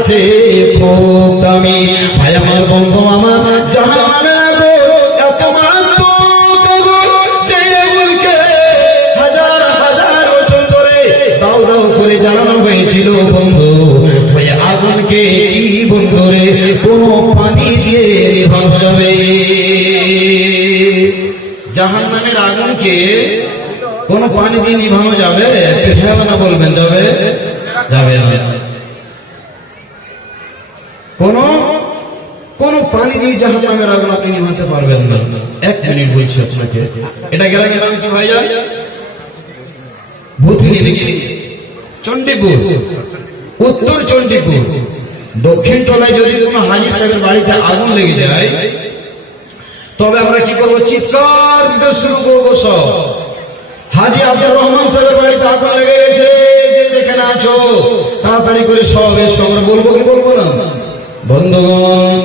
কাছে খুব দামি। ভাই আমার, বন্ধু আমার, জাহান্নামের আগুন এত মারাত্মক আগুন, যে আগুনকে হাজার হাজার বছর ধরে দাও দাও করে জ্বালানো হয়েছিল বন্ধু। ওই আগুনকে কি বন্ধু রে কোন পানি দিয়ে নিভানো যাবে? জাহান্নামের আগুনকে কোন পানি দিয়ে নিভানো যাবে? হ্যাঁ না বলবেন, যাবে? যাবে না। কোন পানি দিয়ে জাহান্নামের আগুন আপনি নিভাতে পারবেন না। 1 মিনিট বলছি আপনাকে। এটা গ্রামের নাম কি ভাইয়া? ভূতনি নাকি? চণ্ডীপুর, উত্তর চণ্ডীপুর। দক্ষিণ টলায় যদি কোন হাজি সাহেবের বাড়িতে আগুন লেগে যায়, তবে আমরা কি করবো? চিৎকার দিতে শুরু করবো সব। হাজি আব্দুর রহমান সাহেবের বাড়িতে আগুন লেগে গেছে, যে যেখানে আছো তাড়াতাড়ি করে সব এসো। আমরা বলবো কি বলবো না? বন্ধুগণ,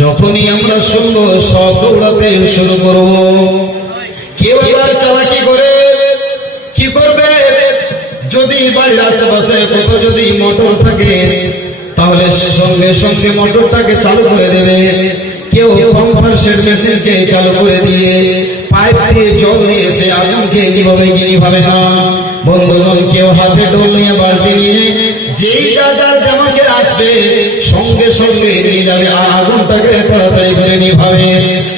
যখনই আমরা শুনবো সব দৌড়াতে শুরু করবো। কেউ এবার চালাকি করে কি করবে? যদি বাড়ির আশেপাশে কত যদি মোটর থাকে, তাহলে সঙ্গে সঙ্গে মোটরটাকে চালু করে দেবে। কেউ পাম্পার সেট মেশিনকে চালু করে দিয়ে পাইপ দিয়ে জল দিয়ে সে আগুনকে কিভাবে নিভাবে না। বন্ধুগণ, কেউ হাতে ডোল নিয়ে বালতি নিয়ে যেই যার জামাকে আসবে সঙ্গে সঙ্গে নিয়ে যাবে আর আগুনটাকে তাড়াতাড়ি করে নিভাবে।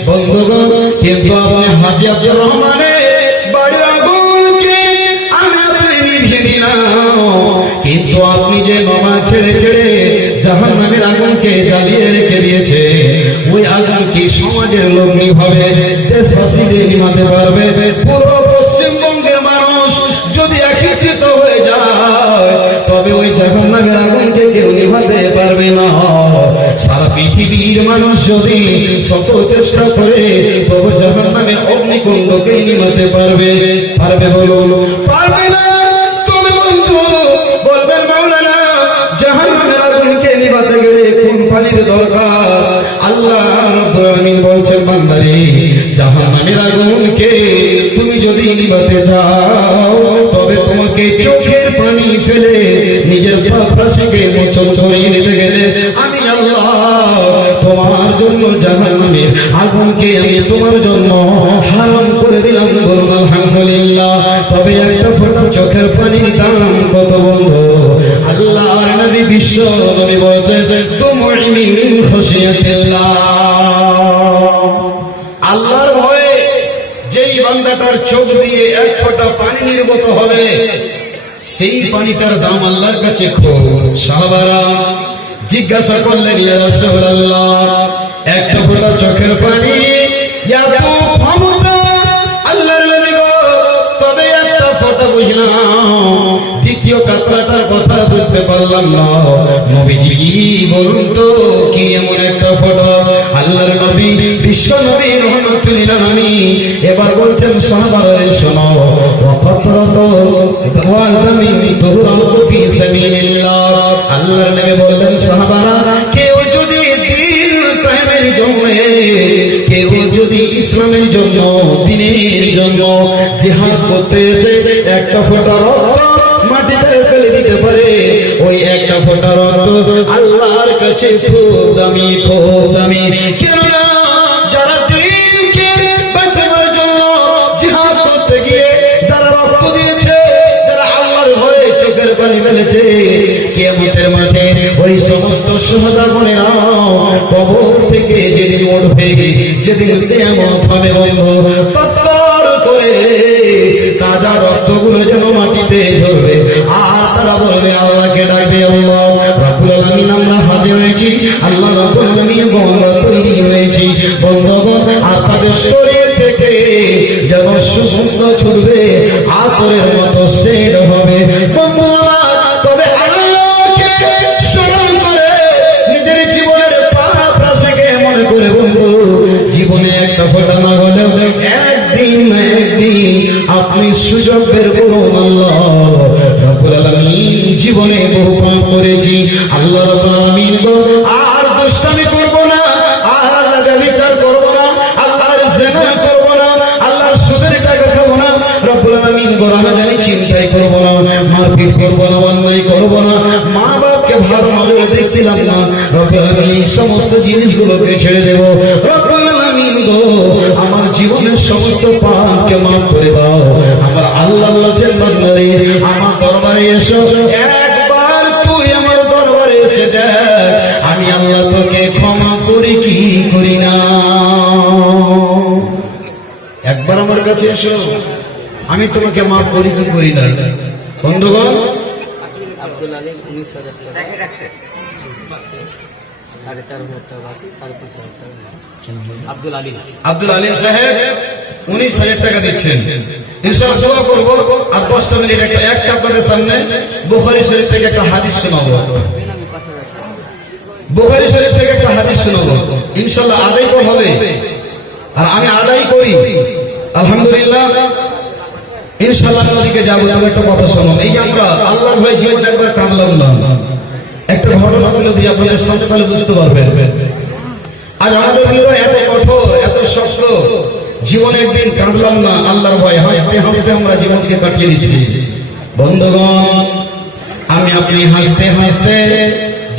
বন্ধুগণ, কিন্তু আপনি হাজি আব্দুর রহমানের বাড়ির আগুনকে আমি আপনি নিভিয়ে দিলাম, কিন্তু আপনি যে মামা ছেড়ে ছেড়ে জাহান্নামের আগুনকে জ্বালিয়ে রেখে দিয়েছে, ওই আগুন কি সমাজের লোক নিভাবে? দেশবাসী যে নিভাতে পারবে? পুরো পশ্চিমবঙ্গের মানুষ যদি একত্রিত হয়ে যায়, তবে ওই জাহান্নামের আগুনকে কেউ নিভাতে পারবে না। সারা পৃথিবীর মানুষ যদি শত চেষ্টা করে, তবে জাহান্নামের অগ্নিকুণ্ডকে নিভাতে পারবে? পারবে বলুন? পারবে না। তবে বন্ধু বলবেন, মাওলানা জাহান্নামের আগুনকে নিভাতে গেলে কোন পানির দরকার? আল্লাহ রাব্বুল আলামিন বলছেন, বান্দারে, জাহান্নামের আগুনকে তুমি যদি নিভাতে চাও, তবে তোমাকে চোখের পানি ফেলে নিজের পাপরাশিকে মোচন করিয়ে নিতে গেলে আমি আল্লাহ তোমার জন্য জাহান্নামের আগুনকে আমি তোমার জন্য হারাম করে দিলাম। বলুন আলহামদুলিল্লাহ। তবে একটা ফোঁটা চোখের পানির দাম কত বন্ধু? আল্লাহর নবী বিশ্ব নবী বলছেন, তুমরি মিন খাশিয়াতিল্লাহ, আল্লাহর ভয়ে যেই বান্দাটার চোখ দিয়ে এক ফোঁটা পানি নির্গত হবে, সেই পানিটার দাম আল্লাহর কাছে খুব। সাহাবারা জিজ্ঞাসা করলেন, ইয়া রাসূলুল্লাহ, একটা ফোঁটা চোখের পানি এত ক্ষমতা? আল্লাহর নবী গো, তবে একটা ফোঁটা বুঝলাম, দ্বিতীয় কাতরাটার কথা বুঝতে পারলাম না। নবীজি বলুন তো কি এমন একটা ফোঁটা? আল্লাহর নবী বিশ্ব নবী রহমাতুল আলামিন এবার বলছেন, সাহাবারা শোনো, ওয়াকাতরাত ওয়াদামিন তুরাকু ফি সাবিলিল্লাহ। আল্লাহর নবী বললেন, সাহাবারা, কেউ যদি দিন কায়েমের জন্য, কেউ যদি ইসলামের জন্য, দ্বীনের জন্য জিহাদ করতে এসে একটা ফোঁটা রক্ত মাটিতে ফেলে দিতে পারে, ওই একটা ফোঁটা রক্ত আল্লাহর কাছে খুব দামি, খুব দামি। কেননা যারা দ্বীনকে বাঁচানোর জন্য জিহাদ করতে গিয়ে যারা রক্ত দিয়েছে, যারা আল্লাহর ভয়ে চোখের পানি ফেলেছে, কিয়ামতের মাঠে ওই সমস্ত শুহাদা বোনেরা কবর থেকে যেদিন উঠবে, যেদিন কিয়ামত হবে বন্ধু, তত্তর করে তাজা রক্তগুলো যেন মাটিতে ঝরবে আর তারা বলবে, আল্লাহকে ডাকবে, আল্লাহ রাব্বুল আলামিন, আমরা হাজির হয়েছি, আল্লাহ রাব্বুল আলামিন আমরা তৈরি হয়েছি বন্ধুগণ। আর তাদের শরীর থেকে যেন সুগন্ধ ছুটবে, আতরের মতো সেট হবে বন্ধু। তবে আল্লাহকে স্মরণ করে নিজের জীবনের পাপ রাশিকে মনে করে বন্ধু, জীবনে একটা ফোঁটা না হলেও একদিন না একদিন আপনি সুযোগ বের করুন। আল্লাহ রাব্বুল আলামিন জীবনে বহু পাপ করেছি, আল্লাহ রাব্বুল আলামিন গো আর দুষ্টামি করব না, আর ব্যভিচার করব না, আল্লাহর জিনা করব না, আল্লাহর সুদের টাকা খাবো না, রাব্বুল আলামিন গো রাহাজানি চিন্তাই করব না, মারপিট করব না, অন্যায় করব না, মা বাপকে ভালো নজরে দেখছিলাম না, রব্বুল আলামিন সমস্ত জিনিসগুলোকে ছেড়ে দেব। রব্বুল আলামিন গো, আমার জীবনের সমস্ত পাপকে মাফ করে দাও। আমার আল্লাহ বলেছেন, বান্দারে আমার দরবারে এসো, একবার তুই আমার দরবারে এসে দেখ আমি আল্লাহ তোকে ক্ষমা করি কি করি না। একবার আমার কাছে এসো, আমি তোমাকে মাফ করি কি করি না। বন্ধুগণ, আব্দুল আলিম 19,000 টাকা, 13,500 টাকা, 5,500 টাকা। আব্দুল আলিম সাহেব 19,000 টাকা দিচ্ছেন। ইনশাআল্লাহ দোয়া করব। আর 10টা মিনিট একটা আপনাদের সামনে বুখারী শরীফ থেকে একটা হাদিস শোনাবো। বুখারী শরীফ থেকে একটা হাদিস শোনাবো, ইনশাআল্লাহ আদায় তো হবে। আর আমি আদায় করি আলহামদুলিল্লাহ। ইনশাআল্লাহ নদীকে যাবো, তবে একটা কথা শোনো। এই যে আমরা আল্লাহর ভয়ে জীবনে একবার কাঁদলাম না, একটা ঘটনা তুলে দিয়ে আপনাদের সামনে তাহলে বুঝতে পারবেন। আজ আমাদের হৃদয় এত কঠোর, এত শক্ত, জীবনে একদিন কাঁদলাম না আল্লাহর ভয়ে, হাসতে হাসতে আমরা জীবনকে কাটিয়ে দিচ্ছি। বন্ধুগণ, আমি আপনি হাসতে হাসতে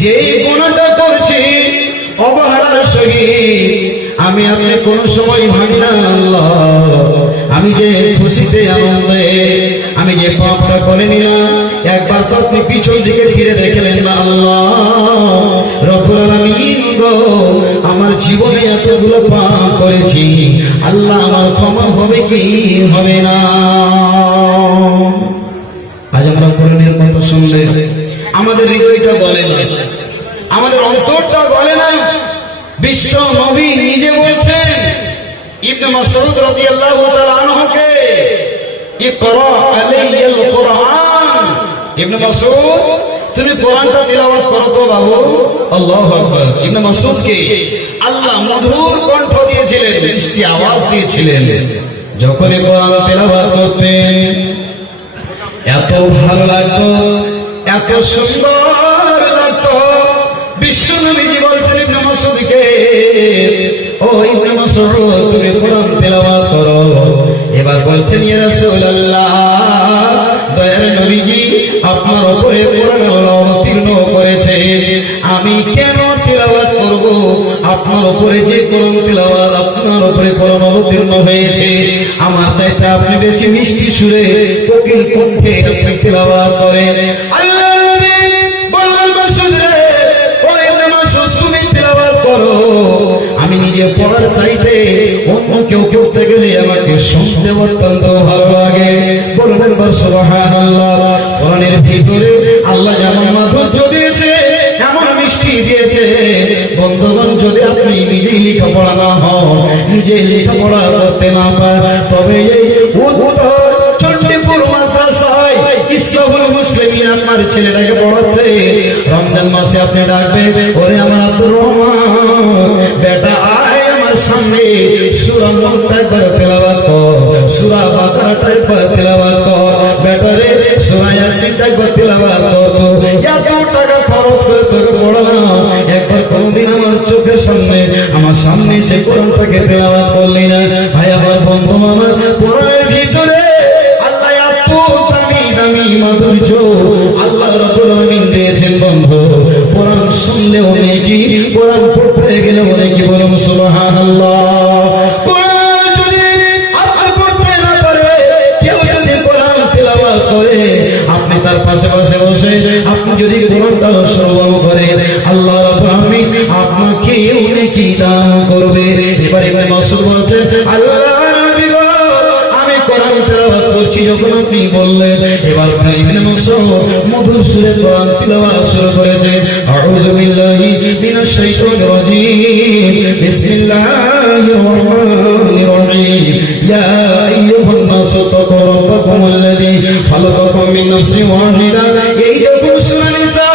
যেই গুনাহটা করছি অবহেলার সহিত, আমি আপনি কোন সময় ভাবি না আল্লাহ আমি যে খুশিতে আনন্দে আমি যে পাপটা করে নিলাম, একবার তো আপনি পিছন দিকে ফিরে দেখলেন না আল্লাহ রব্বুল আলামিন গো, আমার জীবনে এতগুলো পাপ করেছি আল্লাহ আমার ক্ষমা হবে কি হবে না। আজ আমরা কোরআনের কথা শুনলে আমাদের হৃদয়টা গলে না, আমাদের অন্তরটা গলে না। বিশ্ব নবী নিজে বলছেন, ইবনে মাসউদ রাদিয়াল্লাহু তাআলা আনহুকে, ইকরা আলাইয়াল কুরআন, ইবনে মাসউদ তুমি কোরআনটা তিলাওয়াত করো তো বাবু। আল্লাহু আকবার। ইবনে মাসউদকে আল্লাহ মধুর কণ্ঠ দিয়েছিলেন, মিষ্টি আওয়াজ দিয়েছিলেন। যখন কোরআন তিলাওয়াত করতেন এত ভালো লাগতো, এত সুন্দর লাগতো। বিশ্ব নবীজি বলছেন ইবনে মাসউদকে, ও ইবনে মাসউদ তুমি কোরআন তেলাওয়াত করো। এবার বলছেন, ইয়া রাসূলুল্লাহ, দয়ার নবীজি আপনার উপরে কোরআন অবতীর্ণ করেছে, আমি কেন তেলাওয়াত করব? আপনার উপরে যে কোরআন তেলাওয়াত, আপনার উপরে কোরআন অবতীর্ণ হয়েছে, আমার চাইতে আপনি বেশি মিষ্টি সুরে কোকিল কণ্ঠে আপনি তেলাওয়াত করেন। আল্লাহ নবী বললেন, মাসউদ রে, ও ইবনে মাসউদ তুমি তেলাওয়াত করো, আমি নিজে পড়ার চাইতে অন্য কেউ পড়তে গেলে আমাকে শুনতে অত্যন্ত ভালো লাগে। বলুন একবার সুবহানাল্লাহ। কোরআনের ভিতরে আল্লাহ যেমন মাধুর্য দিয়েছে, এমন মিষ্টি দিয়েছে। বন্ধুগণ, যদি আপনি নিজেই লেখাপড়া না হন, নিজেই লেখাপড়া করতে না পারেন, তবে এই উত্তর চণ্ডীপুর মাদ্রাসায় ইসলাহুল মুসলিমিন আপনার ছেলেটাকে পড়াচ্ছে। রমজান মাসে আপনি ডাকবেন, ওরে আমার আব্দুর রহমান বেটা আয় আমার সামনে, সূরা মুলকটা একবার তেলাওয়াত কর, সূরা বাকারাটা একবার তেলাওয়াত কর, বেটা রে সূরা ইয়াসিনটা একবার তেলাওয়াত কর। তো এত টাকা খরচ করে তোকে পড়ালাম, একবার কোনদিন আমার চোখের সামনে আমার সামনে সে কোরআনটাকে তেলাওয়াত করলি না। ভাই আমার বন্ধু, আমার কোরআনের ভিতরে আল্লাহ এত দামি দামি মাধুর্য আল্লাহ রাব্বুল আলামিন দিয়েছেন। বন্ধু, কোরআন শুনলে অনেকই, কোরআন পড়তে গেলে অনেকই। বলুন সুবহানাল্লাহ। কোরআন যদি আপনি পড়তে না পারে, কেউ যদি কোরআন তেলাওয়াত করে, আপনি তার পাশে পাশে বসে আপনি যদি কোরআনটা শ্রবণ করেন, আল্লাহ রাব্বুল আলামিন আপনাকে অনেকই দান করবে। এবার ইবনে মাসউদ বলছেন, আল্লাহর নবী গো, আমি কোরআন তেলাওয়াত করছি যখন আপনি বললেন, এবার ইবনে মাসউদ মধুর সুরে কোরআন তেলাওয়াত শুরু করেছে। আউযু বিল্লাহি মিনাশ শাইতানির রাজীম, বিসমিল্লাহির রহমানির রহিম, ইয়া আইয়ুহান নাসু তাকু রাব্বাকুমুল্লাযী খালাকাকুম মিন নাফসিন ওয়াহিদা। এই যখন সূরা নিসা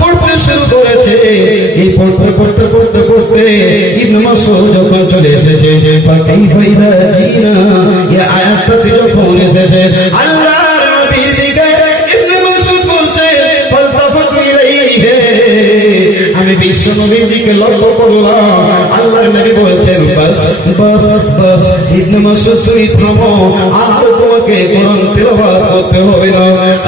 পড়তে শুরু করেছে, এই পড়তে পড়তে পড়তে পড়তে ইবনে মাসউদ যখন চলে এসেছে, ফাকাইফা ইযা জিনা, এই আয়াতটি যখন এসেছে, আল্লাহর নবীর দিকে ইবনে মাসউদ বলছে, ফালতাফাতু ইলাইহি, আমি বিশ্ব নবীর দিকে লক্ষ্য করলাম। আল্লাহর নবী বলছেন, বাস বাস বাস ইবনে মাসউদ তুমি থামো, আর তোমাকে কোরআন তেলাওয়াত করতে হবে না।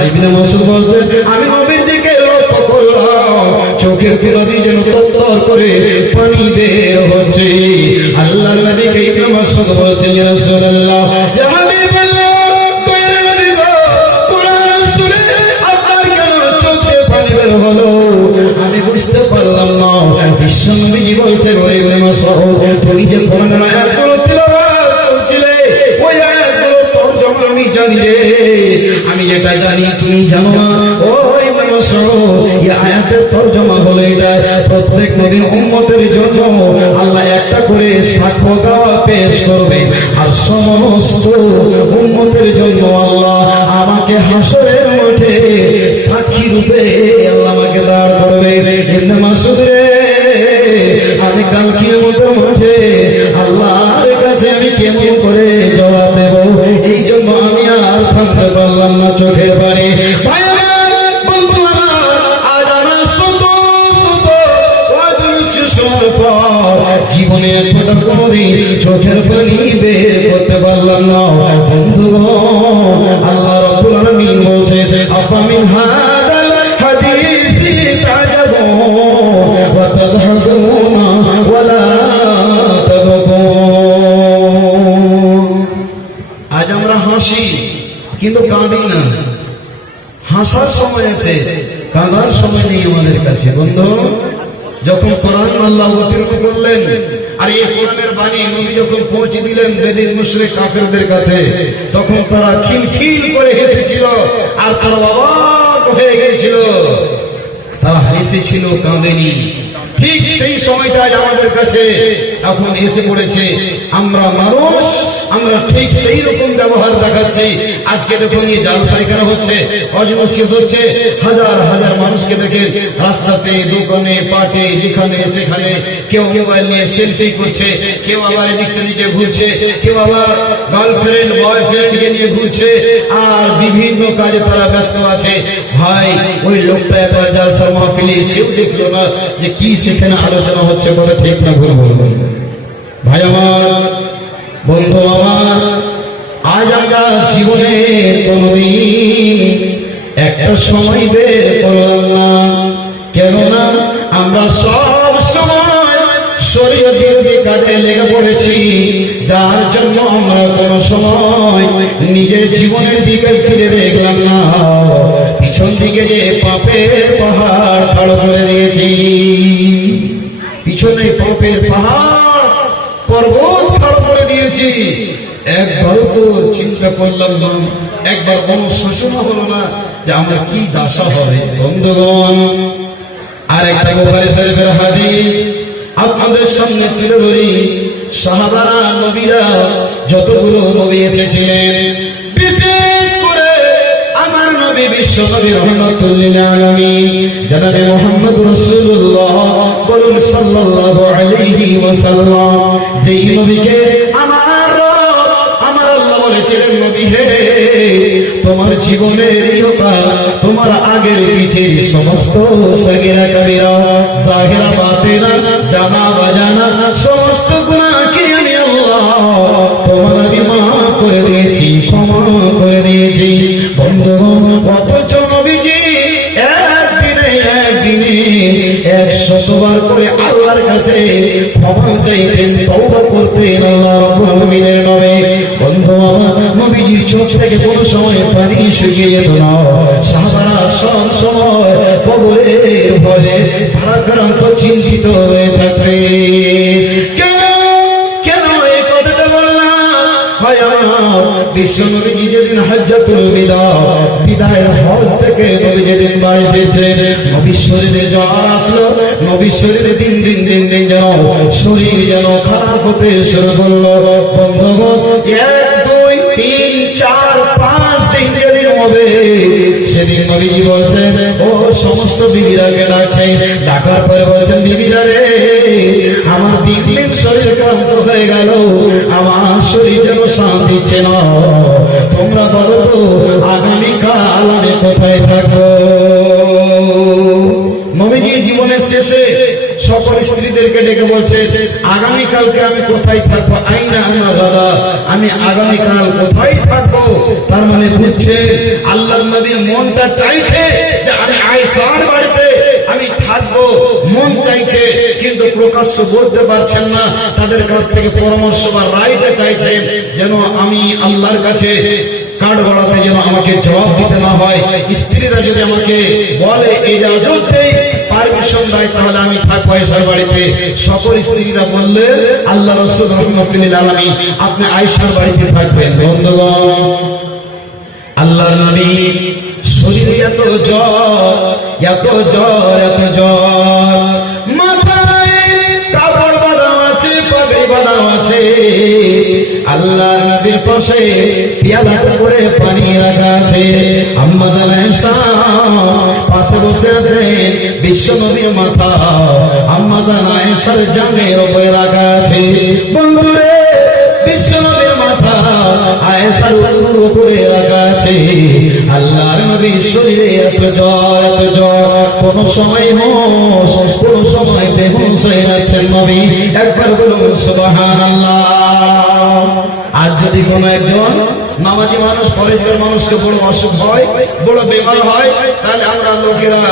ইবনে মাসউদ বলছেন, আমি নবীর দিকে লক্ষ্য করলাম, চোখের কুলা দিয়ে যেন তরতর করে পানি বের হচ্ছে। আল্লাহর নবীকে ইবনে মাসউদ বলছেন, ইয়া রাসূলুল্লাহ, ইয়া হাবিবাল্লাহ, দয়ার নবী গো, কোরআন শুনে আপনার কেন চোখে পানি বের হলো? আমি বুঝতে পারলাম না। বিশ্ব নবীজি বলছে, ওরে ইবনে মাসউদ, তুমি যে কোরআনের আয়াতগুলো তিলাওয়াত করছিলে, ওই আয়াতগুলোর তরজমা আমি জানি রে। আমি যেটা জানি তুমি জানো না। ও ইবনে মাসউদ, এই আয়াতের তরজমা হলো এটা, প্রত্যেক নবীর উম্মতের জন্য আল্লাহ একটা করে সাক্ষ্য দেওয়া পেশ করবে, আর সমস্ত উম্মতের জন্য আল্লাহ আমাকে হাসরের মাঠে সাক্ষী রূপে আল্লাহ আমাকে দাঁড় করবে। ইবনে মাসউদ রে, আমি কাল কিয়ামতের মাঠে আল্লাহর কাছে আমি কেমন করে জবাব দেব? এই জন্য আমি আর থামতে পারলাম না, চোখের পানি। ভাই আমার, বন্ধু আমার, আজ আমরা শত শত অজস্র সময় পর জীবনে এক ফোঁটা কোনোদিন চোখের পানি বের করতে পারলাম না। বন্ধুগণ, আল্লাহ রাব্বুল আলামিন বলছে, আফামিন হাদাল হাদিসি তাজাবুন ওয়া তাযহাকুনা ওয়া লা তাবকুন। আজ আমরা হাসি কিন্তু কাঁদি না। হাসার সময় আছে, কাঁদার সময় নেই আমাদের কাছে। বন্ধু, যখন কোরআন আল্লাহ অবতীর্ণ করলেন, আর এই কোরআনের বাণী নবী যখন পৌঁছে দিলেন বেদিন মুশরিক কাফেরদের কাছে, তখন তারা খিলখিল করে হেসেছিল, আর তারা অবাক হয়ে গিয়েছিল। তারা হেসেছিল, কাঁদেনি। ঠিক সেই সময়টা আমাদের কাছে এখন এসে পড়েছে। আমরা মানুষ, আমরা ঠিক সেই রকম ব্যবহার দেখাচ্ছি। আজকে দেখুন, এই জালসা এখানে হচ্ছে, অজমসজিদ হচ্ছে, হাজার হাজার মানুষকে দেখে রাস্তাতে, দোকানে, পাটে, যেখানে সেখানে কেউ মোবাইল নিয়ে সেলফি করছে, কেউ আবার এদিক সেদিকে ঘুরছে, কেউ আবার গার্লফ্রেন্ড বয়ফ্রেন্ডকে নিয়ে ঘুরছে, আর বিভিন্ন কাজে তারা ব্যস্ত আছে। ভাই, ওই লোকটা একবার জালসার মাহফিলে সেও দেখলো না যে কি সেখানে আলোচনা হচ্ছে, বলে ঠিক না ভুল বলবেন? ভাই আমার, বন্ধু আমার, আজ আমরা জীবনে কোনদিন একটা সময় বের করলাম না। কেননা আমরা সব সময় শরীয়ত বিরোধী কাজে লেগে পড়েছি, যার জন্য আমরা কোন সময় নিজের জীবনের দিকে ফিরে দেখলাম না। পিছন দিকে যে পাপের পাহাড় খাড়ো করে দিয়েছি, পিছনে পাপের পাহাড় পর্বত খাড়ো করে দিয়েছি। একবারও তো চিন্তা করলাম না, একবার অনুশোচনা হলো না যে আমরা কি দশা হবে। বন্ধুগণ, আর একটা বুখারী শরীফের হাদিস আপনাদের সামনে তুলে ধরি। সাহাবারা, নবীরা, যতগুলো নবী এসেছিলেন, বিশেষ করে আমার নবী বিশ্ব নবী রহমাতুল লিল আলামিন জনাবে মুহাম্মদ রাসূলুল্লাহ, বলুন সাল্লাল্লাহু আলাইহি ওয়াসাল্লাম, যেই নবীকে আমার আল্লাহ বলেছিলেন, নবী হে, তোমার জীবনের ইহকাল, তোমার আগের পিছের সমস্ত সাগীরা কাবীরা, জাহিরা বাতিনা, জানা বাজানা সমস্ত গুনাহকে আমি আল্লাহ তোমার আমি মাফ করে দিয়েছি, ক্ষমা করে দিয়েছি। বন্ধুগণ, অথচ নবীজি একদিনে 100 বার করে আল্লাহর কাছে ক্ষমা চাইতেন, তওবা করতেন আল্লাহ রাব্বুল আলামিনের নামে। বন্ধু আমার, নবীজির চোখ থেকে কোনো সময় পানি শুকিয়ে যেত না। সাহাবারা সব সময় কবরের ভয়ে ভারাক্রান্ত, চিন্তিত হয়ে থাকবে। কেন এই কথাটা বললাম? ভাই আমার, বিশ্ব নবীজি যেদিন হজ্জাতুল বিদায়ের হজ থেকে নবী যেদিন বাড়ি ফিরছেন, নবীর শরীরে জ্বর আসলো। নবীর শরীরে দিন দিন যেন শরীর যেন খারাপ হতে শুরু করলো। বন্ধুগণ, 1, 2, 3, 4, 5 দিন যেদিন হবে, সেদিন নবীজি বলছেন, ও সমস্ত বিবিরাকে ডাকছেন। ডাকার পরে বলছেন, বিবিরা রে, আমার দিন দিন শরীর ক্লান্ত হয়ে গেল, আমার শরীর যেন শান্তি দিচ্ছে না। তোমরা বলো তো, আগামীকাল আমি কোথায় থাকবো? নবীজি জীবনের শেষে সকল স্ত্রীদেরকে ডেকে বলছে, আগামীকালকে আমি কোথায় থাকবো? আইনা আনা দাদা, আমি আগামীকাল কোথায় থাকবো? তার মানে বুঝছে, আল্লাহর নবীর মনটা চাইছে যে আমি আয়েশার বাড়িতে আমি থাকবো। মন চাইছে কিন্তু প্রকাশ্য বলতে পারছেন না, তাদের কাছ থেকে পরামর্শ বা রায়টা চাইছেন যেন আমি আল্লাহর কাছে কাঠ গড়াতে যেন আমাকে জবাব দিতে না হয়। স্ত্রীরা যদি আমাকে বলে ইজাজত দেয়, পারমিশন দেয়, তাহলে আমি থাকবো আয়েশার বাড়িতে। সকল স্ত্রীরা বললেন আল্লাহ রাসূল রাহমাতুল্লিল আলামিন আপনি আয়েশার বাড়িতে থাকবেন। বন্ধুগণ, আল্লাহর নবী শরীরে এত জ্বর, এত জ্বর, এত জ্বর, মাথায় কাপড় বাঁধানো আছে, পাগড়ি বাঁধানো আছে। আল্লাহর নবীর পাশে পেয়ালাতে করে পানি রাখা আছে। আম্মা জান আয়েশা পাশে বসে আছেন, বিশ্ব নবীর মাথা আম্মা জান আয়েশার জানের উপরে রাখা আছে। বন্ধুরে, বিশ্ব নবীর মাথা আয়েশার উপরে রাখা আছে। আল্লাহর নবীর শরীরে এত জ্বর, এত জ্বর, কোন সময় হোশ, কোন সময় বেহুশ হয়ে যাচ্ছেন নবী। একবার বলুন সুবহানাল্লাহ। আজ যদি কোন একজন নামাজি মানুষ, পরেশগার মানুষকে বড় অসুখ হয়, বড় বেমার হয়, তাহলে আমরা লোকেরা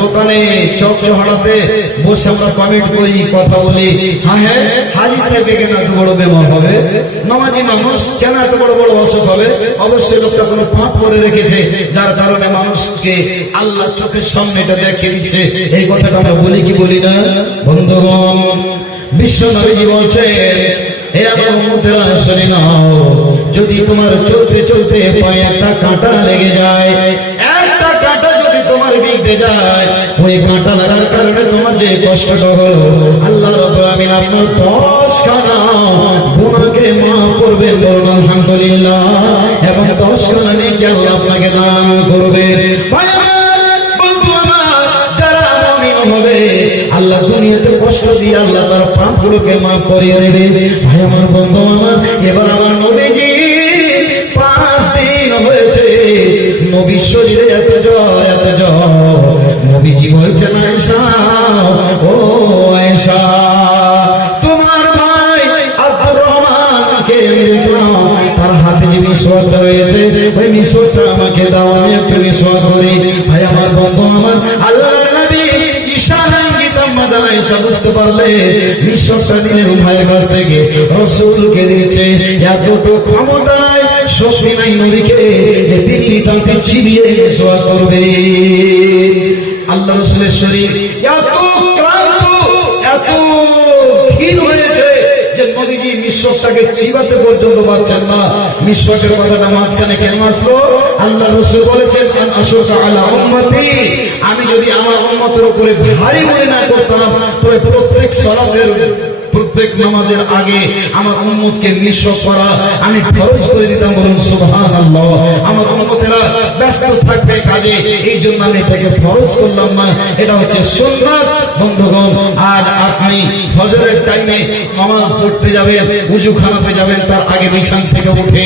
দোকানে চকচহাড়াতে বসে আমরা কমেন্ট করি, কথা বলি, হ্যাঁ হ্যাঁ হাজি সাহেবকে কেন এত বড় বেমার হবে, নামাজি মানুষ কেন এত বড় বড় অসুখ হবে। অবশ্যই লোকটা কোনো পাপ করে রেখেছে, যার কারণে মানুষকে আল্লাহ চোখের সামনে এটা দেখিয়ে দিচ্ছে। এই কথাটা আমরা বলি কি বলি না? বন্ধুগণ, বিশ্ব নবীজি বলছেন, হে আমার উম্মতেরা শুনে নাও, যদি তোমার চলতে চলতে পায়ে একটা কাঁটা লেগে যায়, একটা কাঁটা যদি তোমার বিঁধে যায়, ওই কাঁটা লাগার কারণে তোমার যে কষ্টটা হলো, আল্লাহ রাব্বুল আমিন আপনার 10 খানা গুনাহকে মাফ করবেন। বলুন আলহামদুলিল্লাহ। এবং 10 খানা নেকি আল্লাহ আপনাকে দান করবেন। ভাই আমার, বন্ধু আমার, যারা মুমিন হবে, আল্লাহ দুনিয়াতে কষ্ট দিয়ে আল্লাহ তার পাপগুলোকে মাফ করিয়ে দেবে। ভাই আমার, বন্ধু আমার, এবার আমার নবীজি 5 দিন হয়েছে, নবীর শরীরে এত জ্বর, এত জ্বর। নবীজি বলছেন আয়েশা, ও আয়েশা, তোমার ভাই আব্দুর রহমানকে আমি দেখলাম, তার হাতে যে মিসওয়াকটা রয়েছে, ওই মিসওয়াকটা আমাকে দাও, আমি একটু মিসওয়াক করি। ভাই আমার, বন্ধু আমার, আল্লাহর নবী ইশারায় আম্মা জান আয়েশা বুঝতে পারলে মিসওয়াকটা নিলেন ভাইয়ের কাছ থেকে, রাসূলকে দিয়েছে। এতটুকু ক্ষমতায় শক্তি নাই নবীকে যে তিনি তাকে চিবিয়ে মিসওয়াক করবে। আল্লাহ রাসূলের শরীর এত ক্লান্ত, এত ক্ষীণ হয়েছে যে নবীজি মিসওয়াকটাকে চিবাতে পর্যন্ত পারছেন না। মিসওয়াকের কথাটা মাঝখানে কেন আসলো? আল্লাহ রাসূল বলেছেন, আন আশুকা আলা উম্মতি, আমি যদি আমার উম্মতের উপরে ভারী মনে না করতাম, তবে প্রত্যেক সালাতের, প্রত্যেক নামাজের আগে আমার উম্মতকে মিসওয়াক করা আমি ফরজ করে দিতাম। বলুন সুবহানাল্লাহ। আমার উম্মতেরা ব্যস্ত থাকবে কাজে, এই জন্য আমি এটাকে ফরজ করলাম না, এটা হচ্ছে সুন্নাত। বন্ধুগণ, আজ আপনি ফজরের টাইমে নামাজ পড়তে যাবেন, ওযুখানাতে যাবেন, তার আগে বিছানা থেকে উঠে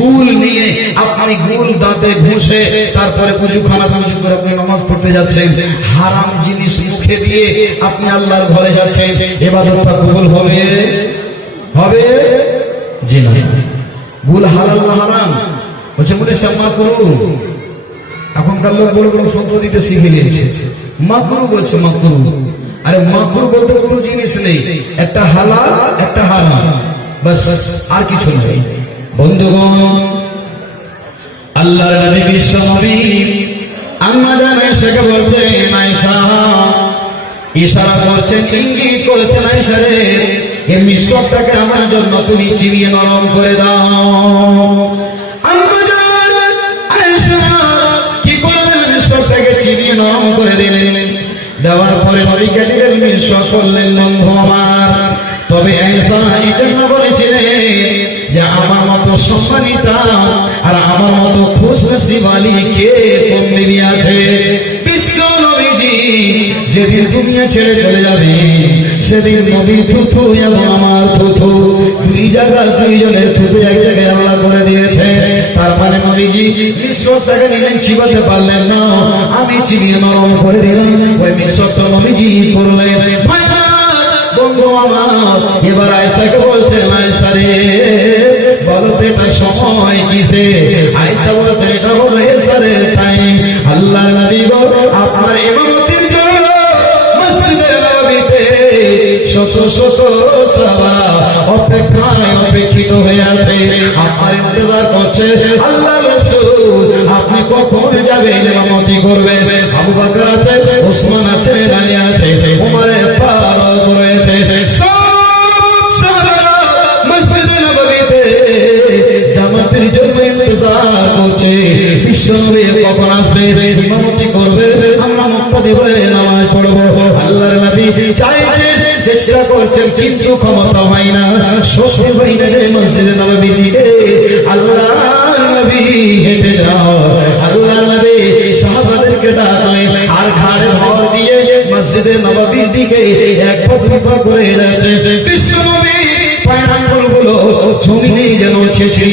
গুল নিয়ে আপনি গুল দাঁতে ঘষে তারপরে ওযুখানাতে ওযু করে আপনি নামাজ পড়তে যাচ্ছেন। হারাম জিনিস মুখে দিয়ে আপনি আল্লাহর ঘরে যাচ্ছেন, ইবাদতটা কবুল হবে? হবে? জি না। গুল হালাল না হারাম? বলছে বলে সব মাকরু। এখনকার লোক বড় বড় ফতোয়া দিতে শিখে নিয়েছে, মাকরু বলছে, মাকরু। আরে মাকরু বলতে কোনো জিনিস নেই, একটা হালাল একটা হারাম, বাস, আর কিছু নেই। বন্ধুগণ, আল্লাহর নবী বিশ্ব নবী আম্মা জান আয়েশাকে বলছেন, আয়েশা, ইশারা করছেন, ইঙ্গিত করেছেন, আয়েশা রে, এই মিসওয়াকটাকে আমার জন্য তুমি চিবিয়ে নরম করে দাও। আম্মা জান আয়েশা কি করলেন? মিসওয়াকটাকে চিবিয়ে নরম করে দিলেন। দেওয়ার পরে নবীকে দিলেন, মিসওয়াক করলেন। বন্ধু আমার, তবে আয়েশা এই জন্য বলেছিলেন যে আমার মতো সম্মানিতা আর আমার মতো খুশনসিব আলী কে কমনি আছে? বিশ্ব নবীজি যেদিন দুনিয়া ছেড়ে চলে যাবে, সেদিন নবী থুথু এবং আমার থুথু দুই জায়গা, দুইজনের থুথু এক জায়গায় আল্লাহ করে দিয়েছে। তার মানে নবীজি মিসওয়াকটাকে নিলেন, চিবাতে পারলেন না, আমি চিবিয়ে নরম করে দিলাম। ওই মিসওয়াকটা নবীজি করলেন। ভাই বন্ধু আমার, এবার আয়েশাকে বলছেন, আয়েশা রে, বলো তো এটা সময় কিসে? আয়েশা বলছে, এটা হলো এশারের টাইম। আল্লাহর নবী গো, আপনার ইমামতির জন্য মসজিদের শত শত সাহাবা অপেক্ষায় অপেক্ষিত হয়ে আছে, আমার ইন্তজার করছে। আল্লাহ রাসূল আপনি কখন যাবেন, ইমামতি করবেন? আবু বকর আছে, ওসমান আছে, আলী আছে, ওমর ফারুক রয়েছে, সব সাহাবারা মসজিদে নববীতে জামাতের জন্য ইন্তজার করছে। বিশ্বনবী কখন আসবে, ইমামতি করবে, আমরা মুক্তাদি হয়ে নামাজ পড়বো। আল্লাহর নবী চাইছেন, চেষ্টা করছেন, কিন্তু ক্ষমতা হয় না, শক্তি হয় না যে মসজিদে নববীর দিকে আল্লাহর নবী হেঁটে যাও। আল্লাহর নবী সাহাবাদেরকে ডাকলেন আর ঘাড়ে ভর দিয়ে মসজিদে নববীর দিকে এক পা দুই পা করে যাচ্ছে। বিশ্বনবী পায়ের আঙ্গুলগুলো জমিনে যেন ছেঁচড়ে